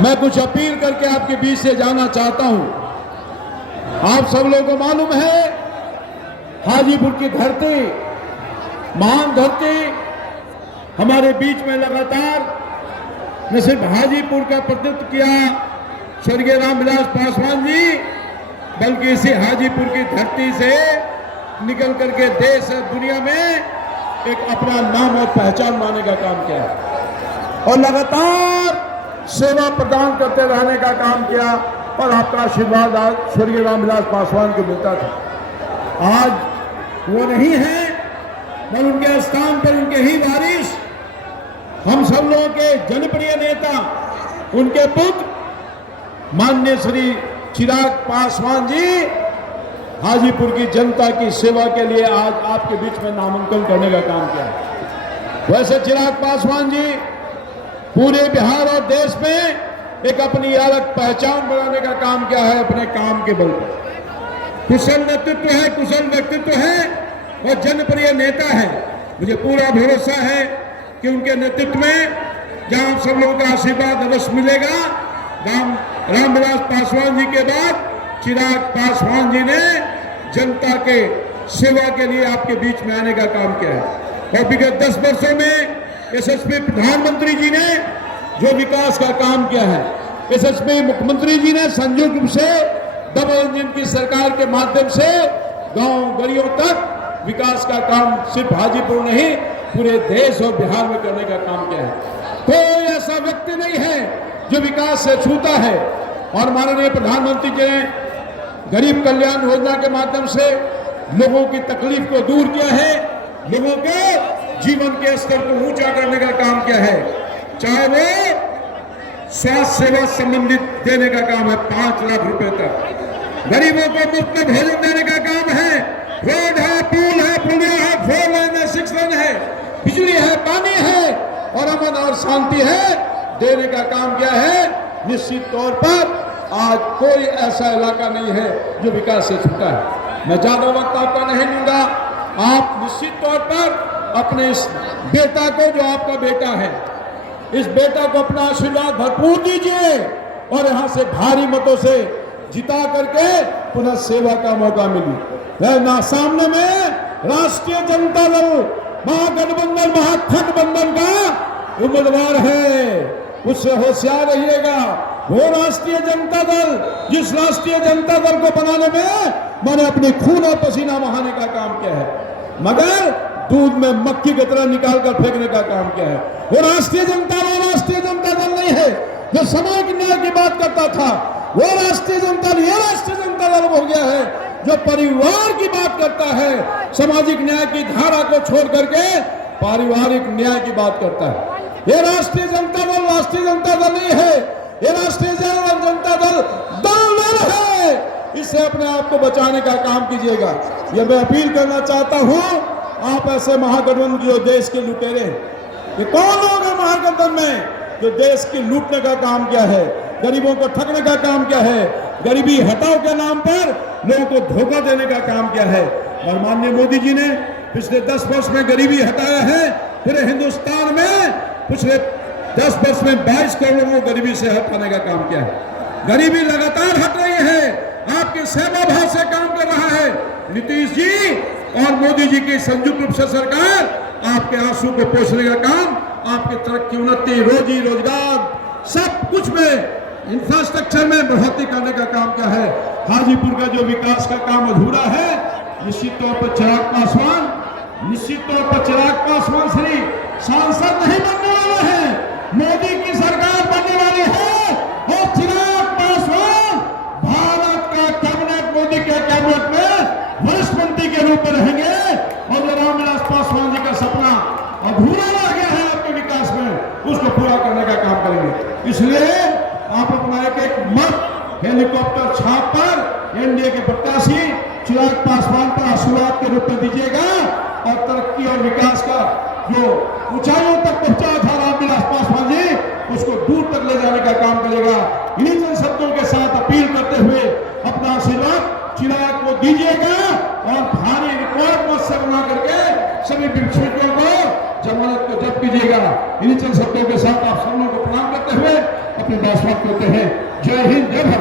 मैं कुछ अपील करके आपके बीच से जाना चाहता हूं। आप सब लोगों को मालूम है, हाजीपुर की धरती, महान धरती, हमारे बीच में लगातार न सिर्फ हाजीपुर का प्रतिनिधित्व किया स्वर्गीय रामविलास पासवान जी, बल्कि इसी हाजीपुर की धरती से निकल करके देश और दुनिया में एक अपना नाम और पहचान बनाने का काम किया और लगातार सेवा प्रदान करते रहने का काम किया और आपका आशीर्वाद आज स्वर्गीय रामविलास पासवान को मिलता था। आज वो नहीं है, पर उनके स्थान पर उनके ही वारिस, हम सब लोगों के जनप्रिय नेता, उनके पुत्र माननीय श्री चिराग पासवान जी हाजीपुर की जनता की सेवा के लिए आज आपके बीच में नामांकन करने का काम किया। वैसे चिराग पासवान जी पूरे बिहार और देश में एक अपनी अलग पहचान बनाने का काम किया है अपने काम के बल पर। कुशल नेतृत्व है, कुशल व्यक्तित्व है और जनप्रिय नेता है। मुझे पूरा भरोसा है कि उनके नेतृत्व में जहां आप सब लोगों का आशीर्वाद अवश्य मिलेगा। रामविलास पासवान जी के बाद चिराग पासवान जी ने जनता के सेवा के लिए आपके बीच में आने का काम किया है और विगत 10 वर्षों में यशस्वी प्रधानमंत्री जी ने जो विकास का काम किया है, यशस्वी मुख्यमंत्री जी ने संयुक्त रूप से डबल इंजन की सरकार के माध्यम से गांव गलियों तक विकास का काम सिर्फ हाजीपुर नहीं पूरे देश और बिहार में करने का काम किया है। कोई ऐसा व्यक्ति नहीं है जो विकास से छूता है और माननीय प्रधानमंत्री जी ने गरीब कल्याण योजना के माध्यम से लोगों की तकलीफ को दूर किया है, लोगों के जीवन के स्तर को ऊंचा करने का काम किया है। चाहे वो स्वास्थ्य सेवा संबंधित देने का काम है 5 लाख रुपए तक, गरीबों को मुफ्त में भोजन देने का काम है, रोड है, पुल है, पुलिया है, 4 लेन है, 6 लेन है, बिजली है, पानी है और अमन और शांति है, देने का काम किया है। निश्चित तौर पर आज कोई ऐसा इलाका नहीं है जो विकास से छूटा है। मैं ज्यादा वक्त आपका नहीं लूंगा। आप निश्चित तौर पर अपने इस बेटा को, जो आपका बेटा है, इस बेटा को अपना आशीर्वाद भरपूर दीजिए और यहां से भारी मतों से जिता करके पुनः सेवा का मौका मिली। ना सामने में राष्ट्रीय जनता दल महागठबंधन, महागठबंधन का उम्मीदवार है, उससे होशियार रहिएगा। वो राष्ट्रीय जनता दल, जिस राष्ट्रीय जनता दल को बनाने में मैंने अपनी खून और पसीना बहाने का काम किया है, मगर दूध में मक्खी की तरह निकाल कर फेंकने का काम किया है। वो राष्ट्रीय जनता दल राष्ट्रीय जनता दल नहीं है जो सामाजिक न्याय की बात करता था। वो राष्ट्रीय जनता दल, ये राष्ट्रीय जनता दल हो गया है जो परिवार की बात करता है, सामाजिक न्याय की धारा को छोड़ करके पारिवारिक न्याय की बात करता है। ये राष्ट्रीय जनता दल राष्ट्रीय जनता दल नहीं है, ये राष्ट्रीय जनता दल दल है। इससे अपने आप को बचाने का काम कीजिएगा। ये मैं अपील करना चाहता हूं, आप ऐसे महागठबंधन जो देश के लुटेरे, ये कौन लोग हैं महागठबंधन में जो देश की लूटने का काम किया है, गरीबों को ठगने का काम किया है, गरीबी हटाओ के नाम पर लोगों को धोखा देने का काम किया है। और माननीय मोदी जी ने पिछले 10 वर्ष में गरीबी हटाया है। पूरे हिंदुस्तान में पिछले 10 वर्ष में 22 करोड़ लोगों को गरीबी से हटाने का काम किया है। गरीबी लगातार हट रही है, आपके सेवा भाव से काम कर रहा है नीतीश जी और मोदी जी की संयुक्त रूप से सरकार आपके आंसू को पोषने का काम, आपकी तरक्की, उन्नति, रोजी रोजगार सब कुछ में, इंफ्रास्ट्रक्चर में बढ़ोतरी करने का काम क्या है। हाजीपुर का जो विकास का काम अधूरा है, निश्चित तौर पर चिराग पासवान, निश्चित तौर पर चिराग पासवान श्री सांसद नहीं बनने वाले हैं, मोदी की सरकार बनने वाली है और चिराग पासवान भारत का कैबिनेट, मोदी के कैबिनेट में वरिष्ठ मंत्री के रूप में रहेंगे और जो रामविलास पासवान जी का सपना अधूरा रह गया है आपके विकास में, उसको पूरा करने का काम करेंगे। इसलिए आप अपना एक मत हेलीकॉप्टर छाप पर एनडीए के प्रत्याशी चिराग पासवान पर आशीर्वाद के रूप में दीजिएगा और तरक्की और विकास का जो ऊंचाइयों तक पहुंचा था रामविलास पासवान जी, उसको दूर तक ले जाने का काम करेगा। इन्हीं जन शब्दों के साथ अपील करते हुए अपना आशीर्वाद चिराग को दीजिएगा और भारी रिकॉर्ड मत से बना करके सभी विपक्षियों को जमानत को जब्त कीजिएगा। इन्हीं चंद शब्दों के साथ आप सब लोगों को प्रणाम करते हुए अपने दास वक्त होते हैं। जय हिंद, जय भारत।